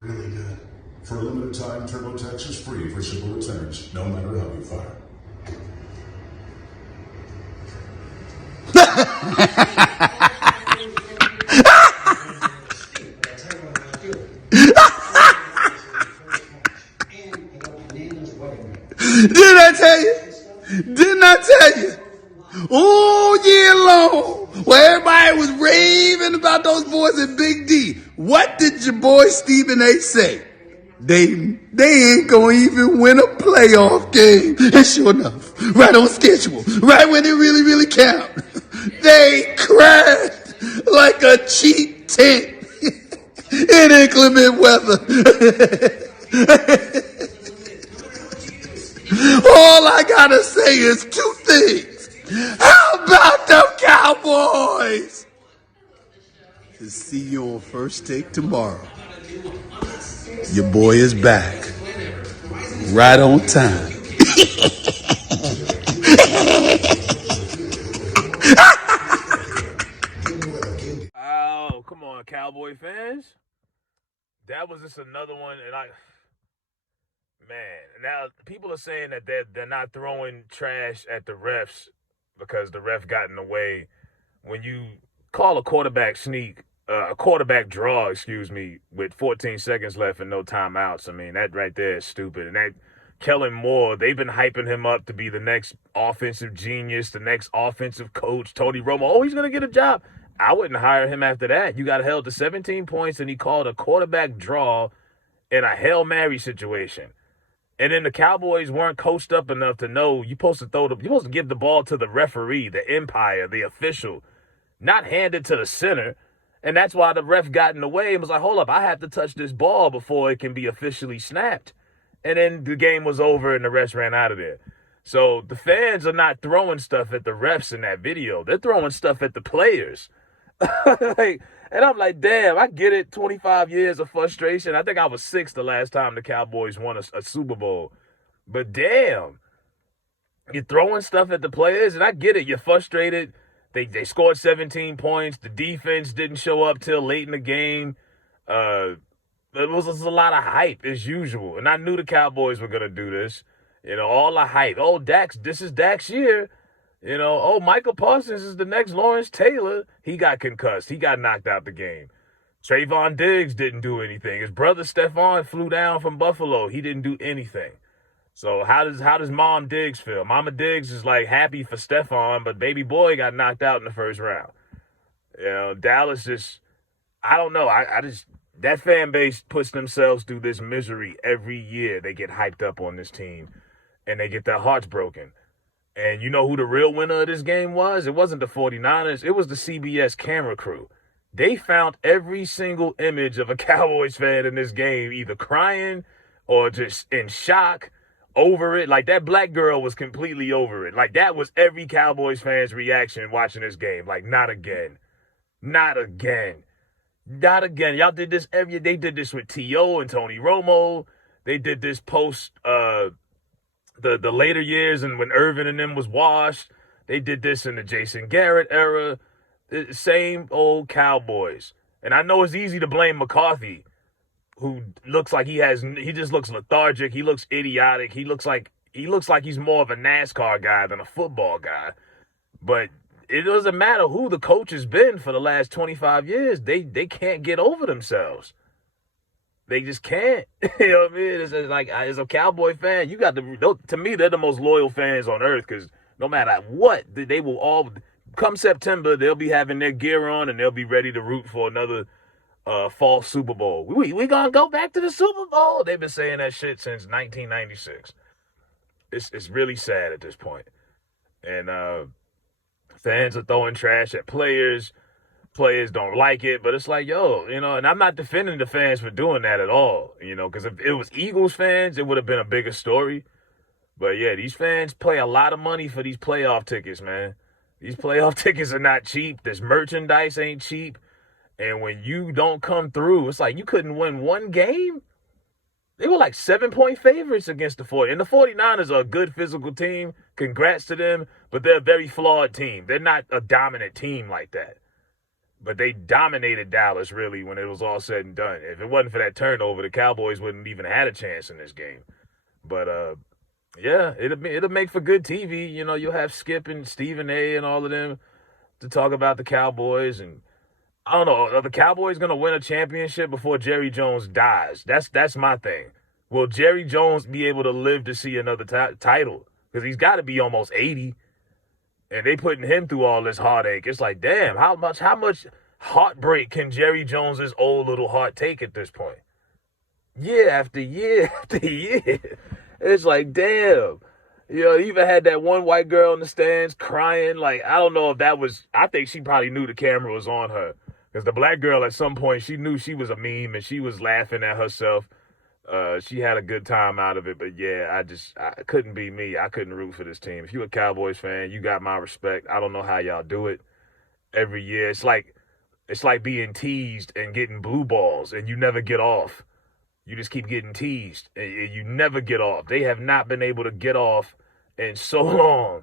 Really good. For a limited time, TurboTax is free for simple returns, no matter how you fire. Didn't I tell you? Didn't I tell you? All year long, where everybody was raving about those boys in Big D. What did your boy Stephen A. say? They ain't gonna even win a playoff game. And sure enough, right on schedule, right when it really count, they crashed like a cheap tent in inclement weather. All I gotta say is two things. How about them Cowboys? To see you on First Take tomorrow. Your boy is back. Right on time. Oh, come on, Cowboy fans. That was just another one, and now people are saying that they're not throwing trash at the refs because the ref got in the way. When you call a quarterback draw, with 14 seconds left and no timeouts, I mean, that right there is stupid. And that Kellen Moore, they've been hyping him up to be the next offensive genius, the next offensive coach, Tony Romo. Oh, he's going to get a job. I wouldn't hire him after that. You got held to 17 points, and he called a quarterback draw in a Hail Mary situation. And then the Cowboys weren't coached up enough to know you're supposed to give the ball to the referee, the umpire, the official, not hand it to the center. And that's why the ref got in the way and was like, hold up, I have to touch this ball before it can be officially snapped. And then the game was over and the refs ran out of there. So the fans are not throwing stuff at the refs in that video. They're throwing stuff at the players. And I'm like, damn, I get it. 25 years of frustration. I think I was 6 the last time the Cowboys won a Super Bowl. But damn, you're throwing stuff at the players, and I get it. You're frustrated. They scored 17 points. The defense didn't show up till late in the game. There was a lot of hype as usual. And I knew the Cowboys were going to do this. All the hype. Oh, this is Dak's year. Michael Parsons is the next Lawrence Taylor. He got concussed. He got knocked out the game. Trayvon Diggs didn't do anything. His brother Stephon flew down from Buffalo. He didn't do anything. So how does Mom Diggs feel? Mama Diggs is like happy for Stephon, but baby boy got knocked out in the first round. Dallas just, I don't know. That fan base puts themselves through this misery every year. They get hyped up on this team, and they get their hearts broken. And you know who the real winner of this game was? It wasn't the 49ers. It was the CBS camera crew. They found every single image of a Cowboys fan in this game, either crying or just in shock over it. Like, that black girl was completely over it. Like, that was every Cowboys fan's reaction watching this game. Like, not again. Not again. Not again. Y'all did this they did this with T.O. and Tony Romo. They did this post the later years, and when Irvin and them was washed. They did this in the Jason Garrett era. The same old Cowboys. And I know it's easy to blame McCarthy, who looks like he just looks lethargic. He looks idiotic. He looks like he's more of a NASCAR guy than a football guy. But it doesn't matter who the coach has been for the last 25 years. They can't get over themselves. They just can't. You know what I mean? It's like, as a Cowboy fan, to me, they're the most loyal fans on earth, because no matter what, they will all, come September, they'll be having their gear on and they'll be ready to root for another fall Super Bowl. We gonna go back to the Super Bowl. They've been saying that shit since 1996. It's really sad at this point. And fans are throwing trash at players. Players don't like it, but it's like, and I'm not defending the fans for doing that at all, because if it was Eagles fans, it would have been a bigger story. But yeah, these fans pay a lot of money for these playoff tickets, man. These playoff tickets are not cheap. This merchandise ain't cheap. And when you don't come through, it's like you couldn't win one game. They were like 7-point favorites against the 40. And the 49ers are a good physical team. Congrats to them, but they're a very flawed team. They're not a dominant team like that. But they dominated Dallas, really, when it was all said and done. If it wasn't for that turnover, the Cowboys wouldn't even had a chance in this game. But yeah, it'll make for good TV. You know, you'll have Skip and Stephen A. and all of them to talk about the Cowboys. And I don't know, are the Cowboys gonna win a championship before Jerry Jones dies? That's my thing. Will Jerry Jones be able to live to see another title? Because he's got to be almost 80, and they putting him through all this heartache. It's like, damn, how much heartbreak can Jerry Jones's old little heart take at this point? Year after year after year. It's like, damn. You know, he even had that one white girl in the stands crying. Like, I don't know if that was, I think she probably knew the camera was on her. Because the black girl at some point, she knew she was a meme and she was laughing at herself. She had a good time out of it. But yeah, I couldn't be me. I couldn't root for this team. If you're a Cowboys fan, you got my respect. I don't know how y'all do it every year. It's like being teased and getting blue balls and you never get off. You just keep getting teased and you never get off. They have not been able to get off in so long.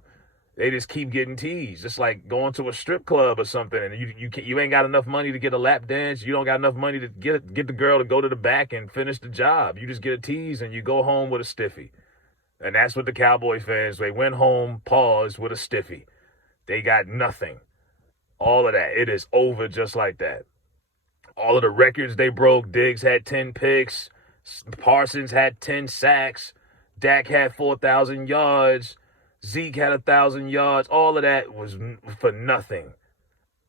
They just keep getting teased. It's like going to a strip club or something, and you ain't got enough money to get a lap dance. You don't got enough money to get the girl to go to the back and finish the job. You just get a tease and you go home with a stiffy. And that's what the Cowboy fans, they went home, paused with a stiffy. They got nothing. All of that. It is over just like that. All of the records they broke. Diggs had 10 picks. Parsons had 10 sacks. Dak had 4,000 yards. Zeke had 1,000 yards. All of that was for nothing.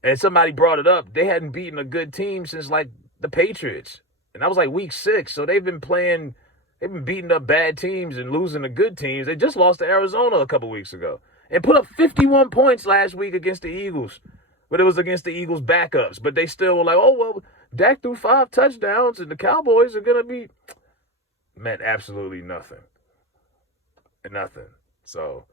And somebody brought it up. They hadn't beaten a good team since, like, the Patriots. And that was, like, week 6. So they've been beating up bad teams and losing to good teams. They just lost to Arizona a couple weeks ago. And put up 51 points last week against the Eagles. But it was against the Eagles' backups. But they still were like, oh, well, Dak threw 5 touchdowns and the Cowboys are going to be... Meant absolutely nothing. Nothing. So...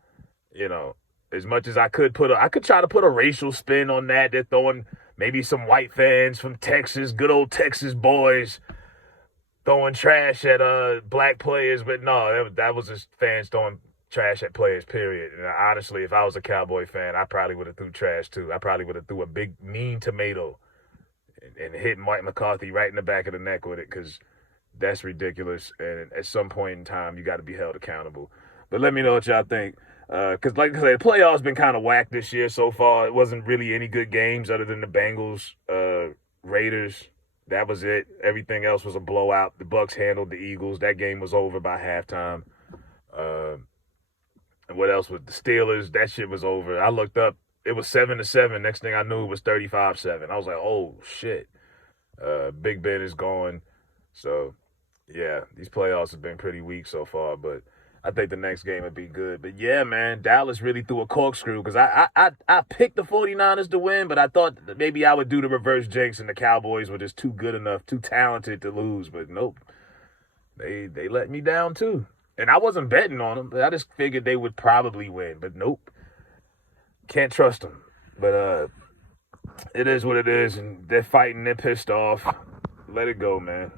You know, as much as I could try to put a racial spin on that. They're throwing maybe some white fans from Texas, good old Texas boys, throwing trash at black players. But no, that was just fans throwing trash at players, period. And honestly, if I was a Cowboy fan, I probably would have threw trash too. I probably would have threw a big mean tomato and hit Mike McCarthy right in the back of the neck with it, because that's ridiculous. And at some point in time, you got to be held accountable. But let me know what y'all think. Because, like I said, the playoffs been kind of whack this year so far. It wasn't really any good games other than the Bengals, Raiders. That was it. Everything else was a blowout. The Bucs handled the Eagles. That game was over by halftime. And what else was the Steelers? That shit was over. I looked up. It was 7-7. Next thing I knew, it was 35-7. I was like, oh, shit. Big Ben is gone. So, yeah, these playoffs have been pretty weak so far, but I think the next game would be good. But, yeah, man, Dallas really threw a corkscrew because I picked the 49ers to win, but I thought that maybe I would do the reverse jinx and the Cowboys were just too good enough, too talented to lose. But, nope, they let me down too. And I wasn't betting on them, but I just figured they would probably win. But, nope, can't trust them. But it is what it is, and they're fighting. They're pissed off. Let it go, man.